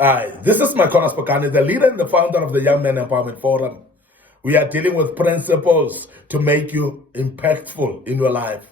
Hi, this is Micornus, Phokane, the leader and the founder of the Young Men Empowerment Forum. We are dealing with principles to make you impactful in your life.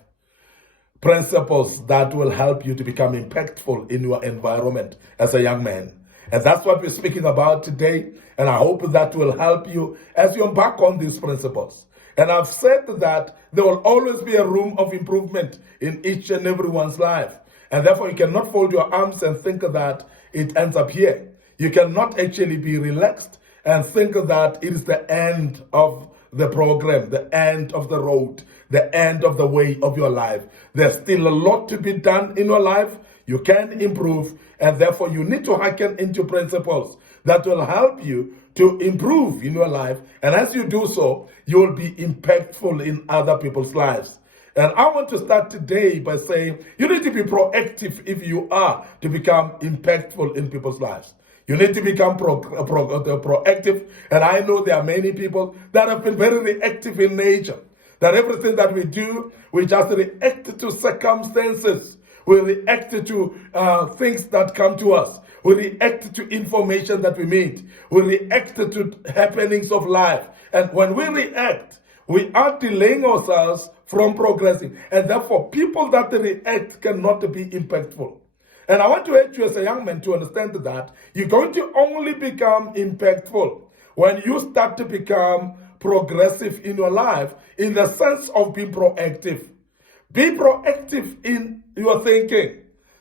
Principles that will help you to become impactful in your environment as a young man. And that's what we're speaking about today. And I hope that will help you as you embark on these principles. And I've said that there will always be a room of improvement in each and everyone's life. And therefore, you cannot fold your arms and think that it ends up here. You cannot actually be relaxed and think that it is the end of the program, the end of the road, the end of the way of your life. There's still a lot to be done in your life. You can improve, and therefore you need to hearken into principles that will help you to improve in your life. And as you do so, you will be impactful in other people's lives. And I want to start today by saying you need to be proactive if you are to become impactful in people's lives. You need to become proactive. And I know there are many people that have been very reactive in nature. That everything that we do, we just react to circumstances. We react to things that come to us. We react to information that we meet. We react to happenings of life. And when we react, we are delaying ourselves from progressing. And therefore, people that react cannot be impactful. And I want to urge you as a young man to understand that you're going to only become impactful when you start to become progressive in your life in the sense of being proactive. Be proactive in your thinking.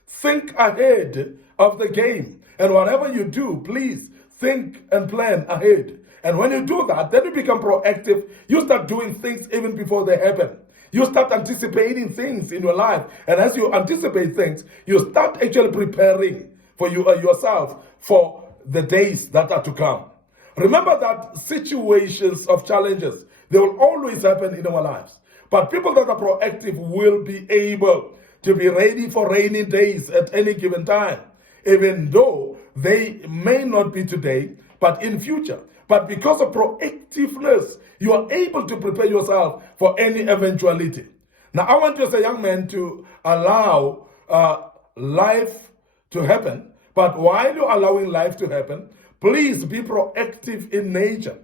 Think ahead of the game. And whatever you do, please think and plan ahead. And when you do that, then you become proactive. You start doing things even before they happen. You start anticipating things in your life. And as you anticipate things, you start actually preparing for yourself for the days that are to come. Remember that situations of challenges, they will always happen in our lives. But people that are proactive will be able to be ready for rainy days at any given time, even though they may not be today, but in future. But because of proactiveness, you are able to prepare yourself for any eventuality. Now, I want you as a young man to allow life to happen. But while you're allowing life to happen, please be proactive in nature.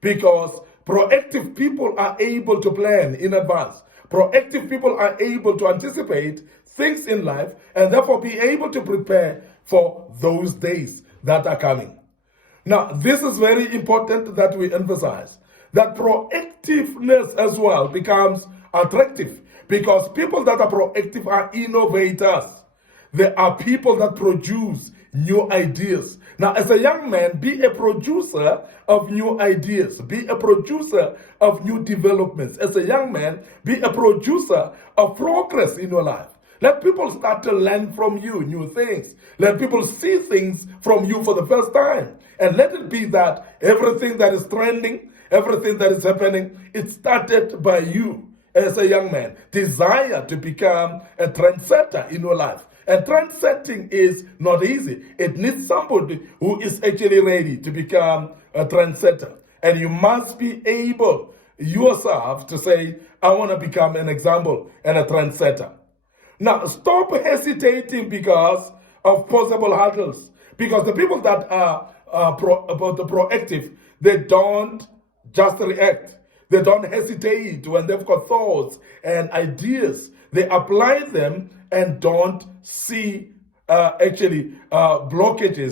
Because proactive people are able to plan in advance. Proactive people are able to anticipate things in life and therefore be able to prepare for those days that are coming. Now, this is very important that we emphasize that proactiveness as well becomes attractive because people that are proactive are innovators. They are people that produce new ideas. Now, as a young man, be a producer of new ideas. Be a producer of new developments. As a young man, be a producer of progress in your life. Let people start to learn from you new things. Let people see things from you for the first time. And let it be that everything that is trending, everything that is happening, it started by you as a young man. Desire to become a trendsetter in your life. And trendsetting is not easy. It needs somebody who is actually ready to become a trendsetter. And you must be able yourself to say, I want to become an example and a trendsetter. Now, stop hesitating because of possible hurdles. Because the people that are proactive, they don't just react. They don't hesitate when they've got thoughts and ideas. They apply them and don't see blockages,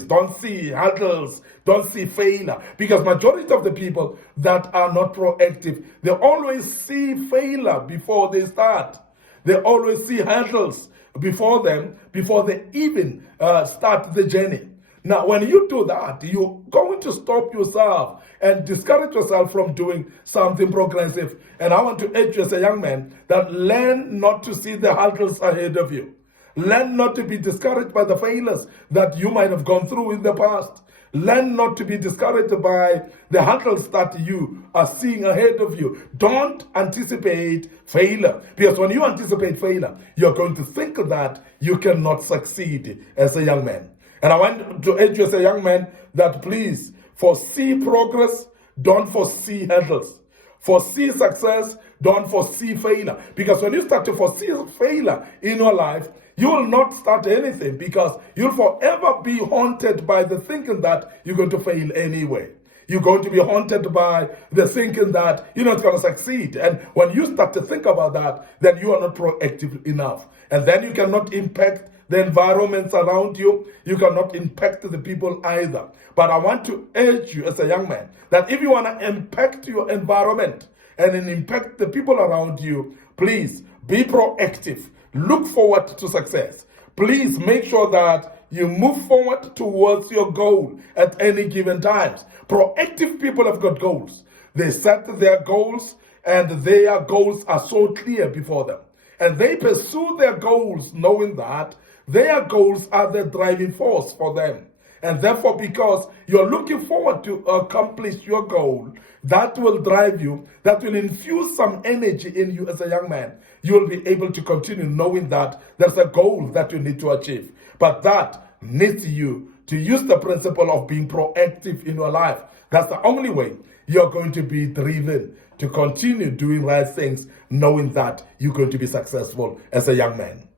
don't see hurdles, don't see failure. Because majority of the people that are not proactive, they always see failure before they start. They always see hurdles before they even start the journey. Now, when you do that, you're going to stop yourself and discourage yourself from doing something progressive. And I want to urge you as a young man that learn not to see the hurdles ahead of you. Learn not to be discouraged by the failures that you might have gone through in the past. Learn not to be discouraged by the hurdles that you are seeing ahead of you. Don't anticipate failure. Because when you anticipate failure, you're going to think that you cannot succeed as a young man. And I want to urge you as a young man that please foresee progress, don't foresee hurdles. Foresee success, don't foresee failure. Because when you start to foresee failure in your life, you will not start anything because you'll forever be haunted by the thinking that you're going to fail anyway. You're going to be haunted by the thinking that you're not going to succeed. And when you start to think about that, then you are not proactive enough. And then you cannot impact the environments around you. You cannot impact the people either. But I want to urge you as a young man that if you want to impact your environment and then impact the people around you, please be proactive. Look forward to success. Please make sure that you move forward towards your goal at any given times. Proactive people have got goals. They set their goals and their goals are so clear before them. And they pursue their goals knowing that their goals are the driving force for them. And therefore, because you're looking forward to accomplish your goal, that will drive you, that will infuse some energy in you as a young man. You will be able to continue knowing that there's a goal that you need to achieve. But that needs you to use the principle of being proactive in your life. That's the only way you're going to be driven to continue doing right things, knowing that you're going to be successful as a young man.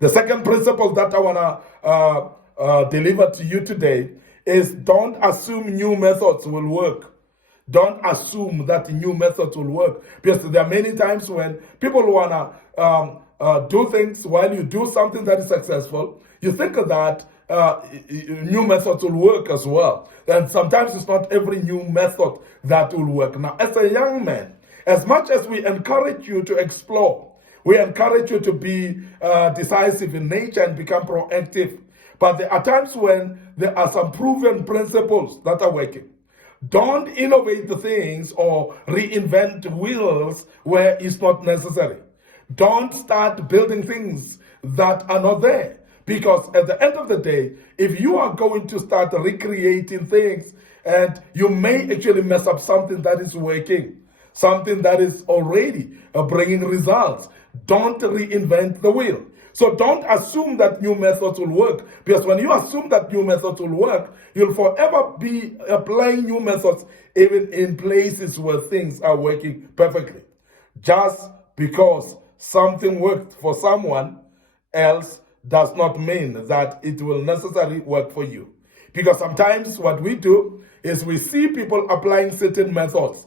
The second principle that I want to deliver to you today is don't assume new methods will work. Don't assume that new methods will work, because there are many times when people want to do things while you do something that is successful. You think that new methods will work as well. And sometimes it's not every new method that will work. Now, as a young man, as much as we encourage you to explore, we encourage you to be decisive in nature and become proactive. But there are times when there are some proven principles that are working. Don't innovate the things or reinvent wheels where it's not necessary. Don't start building things that are not there. Because at the end of the day, if you are going to start recreating things, and you may actually mess up something that is working, something that is already bringing results, don't reinvent the wheel. So don't assume that new methods will work, because when you assume that new methods will work, you'll forever be applying new methods even in places where things are working perfectly. Just because something worked for someone else does not mean that it will necessarily work for you. Because sometimes what we do is we see people applying certain methods.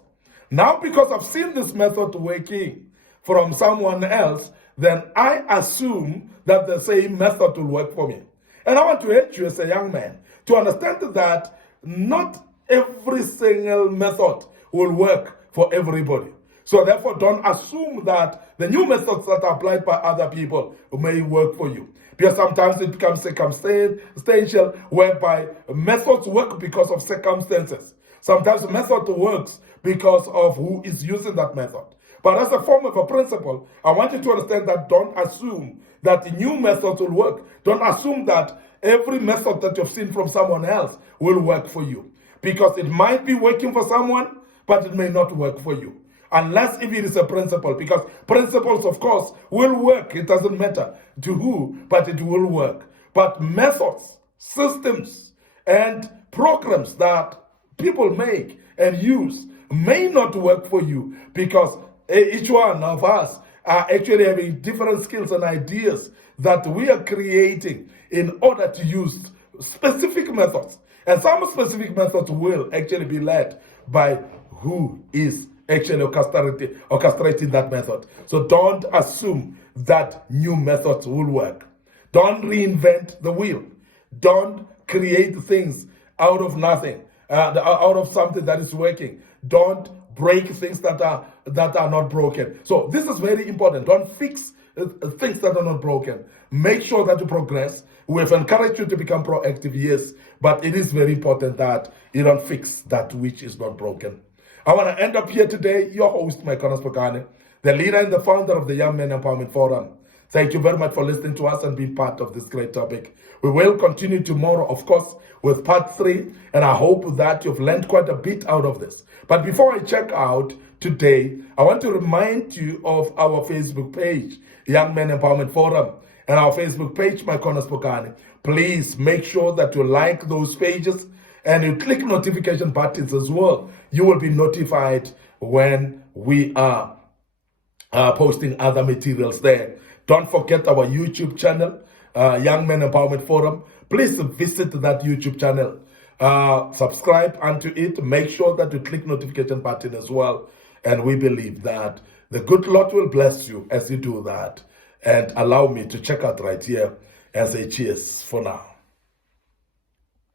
Now, because I've seen this method working from someone else, then I assume that the same method will work for me. And I want to urge you as a young man to understand that not every single method will work for everybody. So therefore, don't assume that the new methods that are applied by other people may work for you. Because sometimes it becomes circumstantial, whereby methods work because of circumstances. Sometimes the method works because of who is using that method. But as a form of a principle, I want you to understand that don't assume that the new methods will work. Don't assume that every method that you've seen from someone else will work for you. Because it might be working for someone, but it may not work for you. Unless if it is a principle, because principles, of course, will work. It doesn't matter to who, but it will work. But methods, systems, and programs that people make and use may not work for you, because each one of us are actually having different skills and ideas that we are creating in order to use specific methods. And some specific methods will actually be led by who is actually orchestrating that method. So don't assume that new methods will work. Don't reinvent the wheel. Don't create things out of nothing, out of something that is working. Don't break things that are not broken. So this is very important. Don't fix things that are not broken. Make sure that you progress. We have encouraged you to become proactive, yes, but it is very important that you don't fix that which is not broken. I want to end up here today, your host, Micornus, Phokane, the leader and the founder of the Young Men Empowerment Forum. Thank you very much for listening to us and being part of this great topic. We will continue tomorrow, of course, with part 3, and I hope that you've learned quite a bit out of this. But before I check out today, I want to remind you of our Facebook page, Young Men Empowerment Forum, and our Facebook page, Micornus, Phokane. Please make sure that you like those pages and you click notification buttons as well. You will be notified when we are posting other materials there. Don't forget our YouTube channel. Young Men Empowerment Forum, please visit that YouTube channel. Subscribe unto it. Make sure that you click notification button as well. And we believe that the good Lord will bless you as you do that. And allow me to check out right here and say cheers for now.